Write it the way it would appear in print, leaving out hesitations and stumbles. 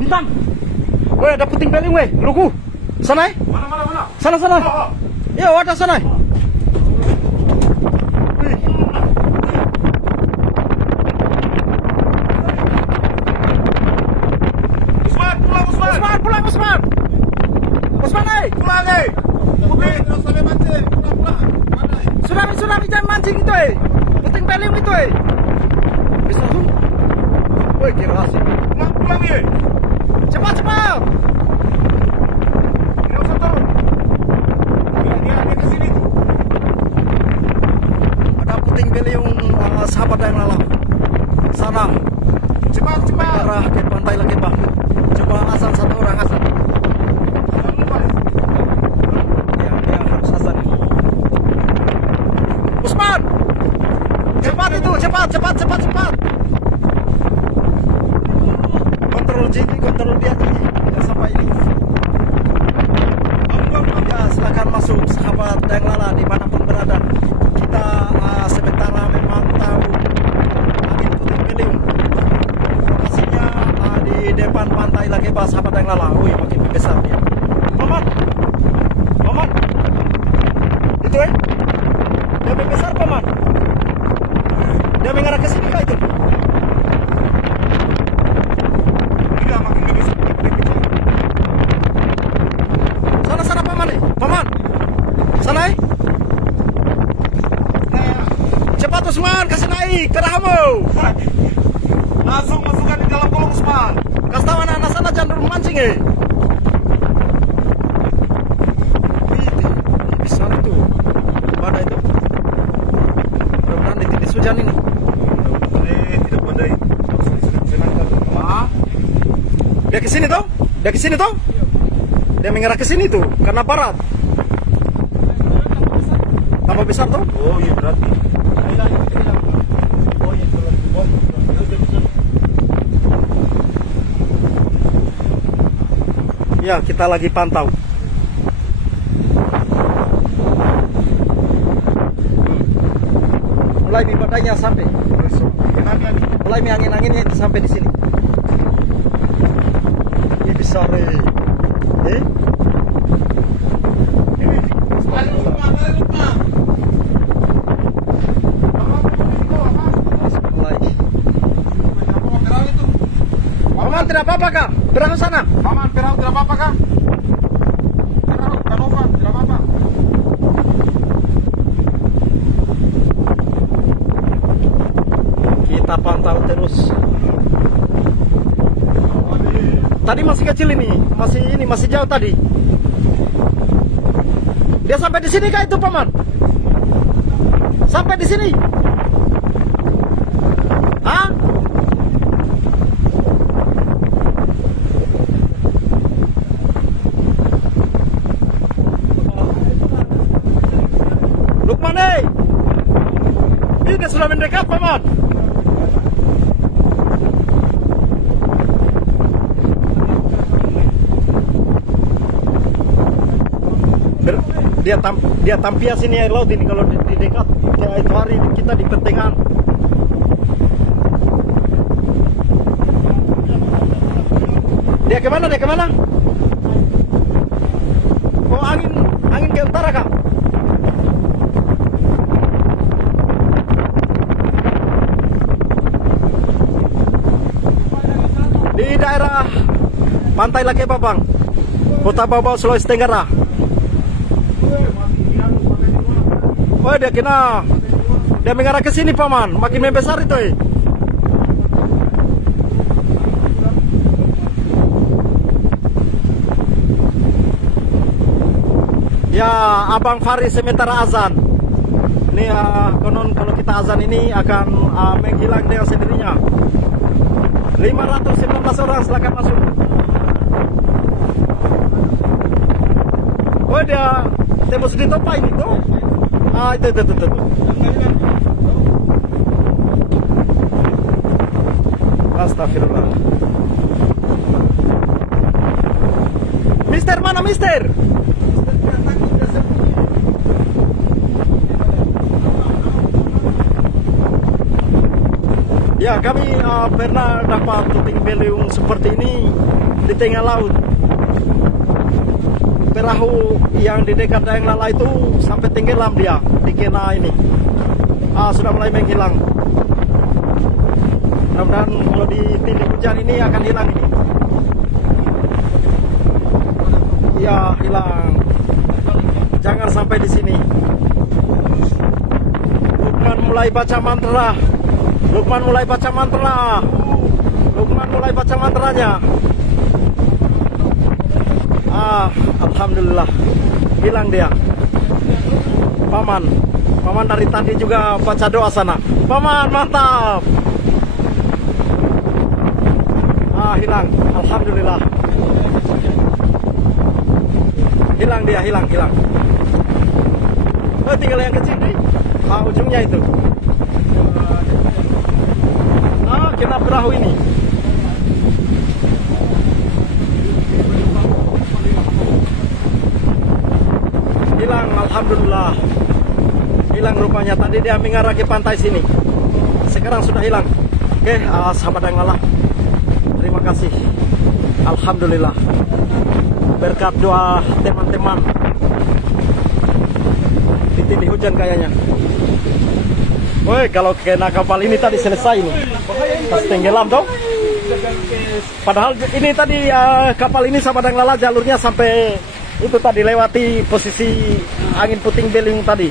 Bintang. Weh, ada puting beliung weh, lugu. Sana. Mana? Sana. Iya, ada sana. Usman. Usman, Pulang, Putih, terus sampai mancing. Pulang. Mana? Sudah jangan mancing itu, puting beliung itu, Bisa tuh. Woi, kira asik. Pulang, ya. Cepat. Ini usah turun. Dia ke sini. Ada puting beliung sahabat yang lalang. Sana. Cepat. Arah ke pantai lagi, Pak. Coba asal satu orang asal. Jangan lupa. Dia harus asal. Usman. Cepat itu, cepat. Kontrol dia Gigi. Jangan sampai ini. Ya, silakan masuk sahabat yang lala dimanapun berada. Kita sementara memantau angin puting beliung. Lokasinya di depan pantai lagi sahabat yang lala. Wih, makin besar dia. Paman. Itu dia besar paman. Dia mengarah ke sini kah itu? Tidak, makin besar. Sana paman. Sana. Cepat Usman, kasih naik teramu. Langsung masukkan di dalam kolong Usman. Kasih tahu anak-anak sana jangan dulu mancing Bisa itu. Mana itu? Mudah-mudahan ditindis hujan ini. Tidak pandai. Dia ke sini toh? Dia mengarah ke sini tuh, karena barat. Tambah besar toh? Oh iya berarti. Ya, kita lagi pantau. Mulai badainya sampai. Mulai angin-anginnya itu sampai di sini. Ini besar Paman tidak apa-apa kah? Berangkat sana. Paman, perahu tidak apa-apa kah? Perahu, Danova, tidak apa-apa. Kita pantau terus. Tadi masih kecil ini, masih jauh tadi. Dia sampai di sini kah itu paman? Sampai di sini? Hah? Lukman, ini sudah mendekat paman. Dia tampias ini air laut ini kalau di dekat ya, itu hari kita di pertengahan. Dia kemana? Oh, angin ke utara kak. Di daerah Pantai Lakeba bang, Kota Babau, Sulawesi Tenggara. Oh, dia mengarah ke sini paman, makin membesar itu. Ya, Abang Fari sementara azan. Ini konon kalau kita azan ini akan menghilang dengan sendirinya. 519 orang silakan masuk. Oh, dia tembus di topa ini tuh. Itu. Astagfirullah. Mister, mana mister? Ya, kami pernah dapat puting beliung seperti ini di tengah laut. Perahu yang di dekat Dayang Lala itu sampai tenggelam dia di kena ini. Sudah mulai menghilang. Mudah-mudahan kalau ditindih hujan ini akan hilang ini. Ya, hilang. Jangan sampai di sini. Lukman mulai baca mantra. Lukman mulai baca mantra. Lukman mulai baca mantranya. Alhamdulillah. Hilang dia. Paman dari tadi juga baca doa sana. Paman, mantap. Hilang. Alhamdulillah. Hilang dia, hilang. Tinggal yang kecil nih. Ujungnya itu. Kena perahu ini. Hilang, alhamdulillah. Hilang rupanya. Tadi dia mengarah ke pantai sini. Sekarang sudah hilang. Oke, sahabat Dayang Lala. Terima kasih. Alhamdulillah. Berkat doa teman-teman. Ditindih hujan kayaknya. Woi, kalau kena kapal ini tadi selesai nih. Pas tenggelam dong. Padahal ini tadi kapal ini sahabat Dayang Lala jalurnya sampai itu tadi lewati posisi angin puting beliung tadi.